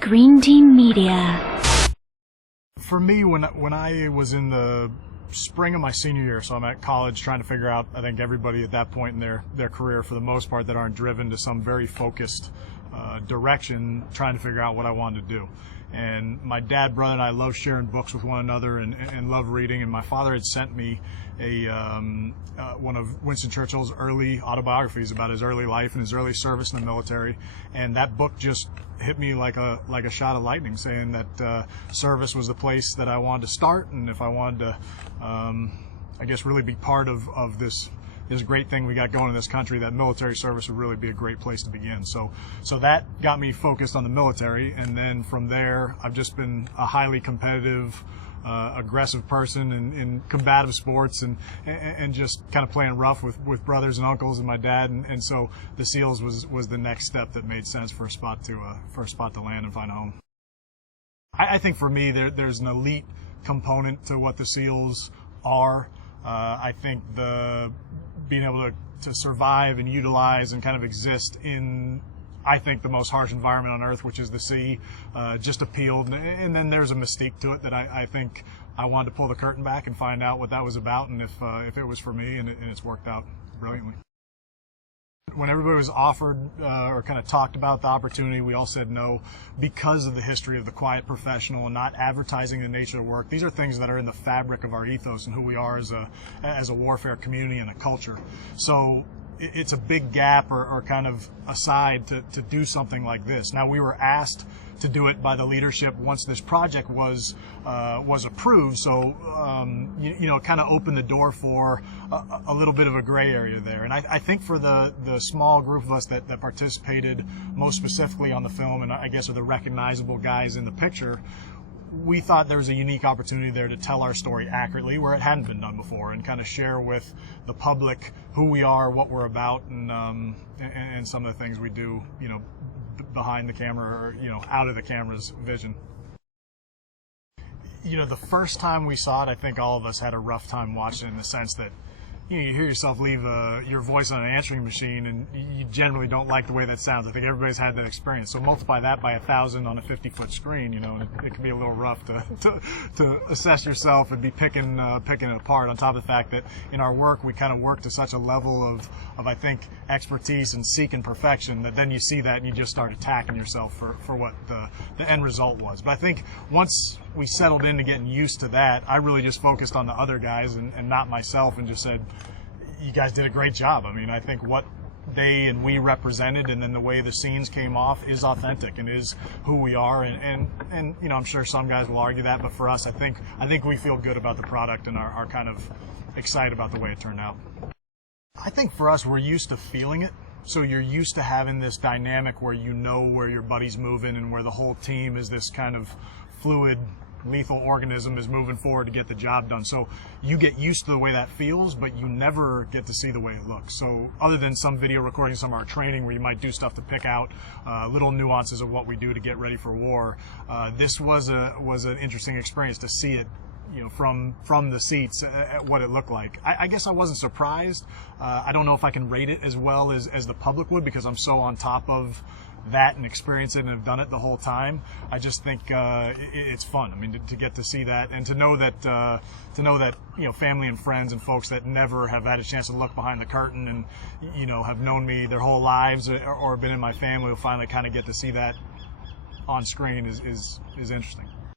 Green Team Media. For me, when I was in the spring of my senior year, so I'm at college trying to figure out, I think everybody at that point in their career, for the most part, that aren't driven to some very focused direction, trying to figure out what I wanted to do. And my dad, brother, and I love sharing books with one another and love reading. And my father had sent me one of Winston Churchill's early autobiographies about his early life and his early service in the military. And that book just hit me like a shot of lightning, saying that service was the place that I wanted to start, and if I wanted to, I guess, really be part of this great thing we got going in this country, that military service would really be a great place to begin. So that got me focused on the military, and then from there, I've just been a highly competitive, aggressive person in combative sports, and just kind of playing rough with brothers and uncles and my dad, and so the SEALs was the next step that made sense for a spot to land and find a home. I think for me, there's an elite component to what the SEALs are. I think being able to survive and utilize and kind of exist in, I think, the most harsh environment on earth, which is the sea, just appealed. And then there's a mystique to it that I think I wanted to pull the curtain back and find out what that was about, and if it was for me, and it's worked out brilliantly. When everybody was offered or kind of talked about the opportunity, we all said no because of the history of the quiet professional and not advertising the nature of work. These are things that are in the fabric of our ethos and who we are as a warfare community and a culture. So it's a big gap or kind of aside to do something like this. Now, we were asked to do it by the leadership once this project was approved, so it kind of opened the door for a little bit of a gray area there. And I think for the small group of us that participated most specifically on the film, and I guess are the recognizable guys in the picture, we thought there was a unique opportunity there to tell our story accurately where it hadn't been done before, and kind of share with the public who we are, what we're about, and some of the things we do, behind the camera or, out of the camera's vision. The first time we saw it, I think all of us had a rough time watching it, in the sense that you hear yourself leave your voice on an answering machine, and you generally don't like the way that sounds. I think everybody's had that experience. So multiply that by 1,000 on a 50-foot screen, and it can be a little rough to assess yourself and be picking it apart. On top of the fact that in our work, we kind of work to such a level of I think, expertise and seeking perfection, that then you see that and you just start attacking yourself for what the end result was. But I think once we settled into getting used to that, I really just focused on the other guys and not myself, and just said, you guys did a great job. I mean, I think what they and we represented, and then the way the scenes came off, is authentic and is who we are. And I'm sure some guys will argue that, but for us, I think we feel good about the product and are kind of excited about the way it turned out. I think for us, we're used to feeling it. So you're used to having this dynamic where you know where your buddy's moving, and where the whole team is this kind of fluid, lethal organism is moving forward to get the job done. So you get used to the way that feels, but you never get to see the way it looks. So other than some video recordings, some of our training where you might do stuff to pick out little nuances of what we do to get ready for war, this was an interesting experience to see it, from the seats at what it looked like. I guess I wasn't surprised. I don't know if I can rate it as well as the public would, because I'm so on top of that and experience it and have done it the whole time. I just think it's fun. I mean, to get to see that, and to know that family and friends and folks that never have had a chance to look behind the curtain and have known me their whole lives or been in my family will finally kind of get to see that on screen is interesting.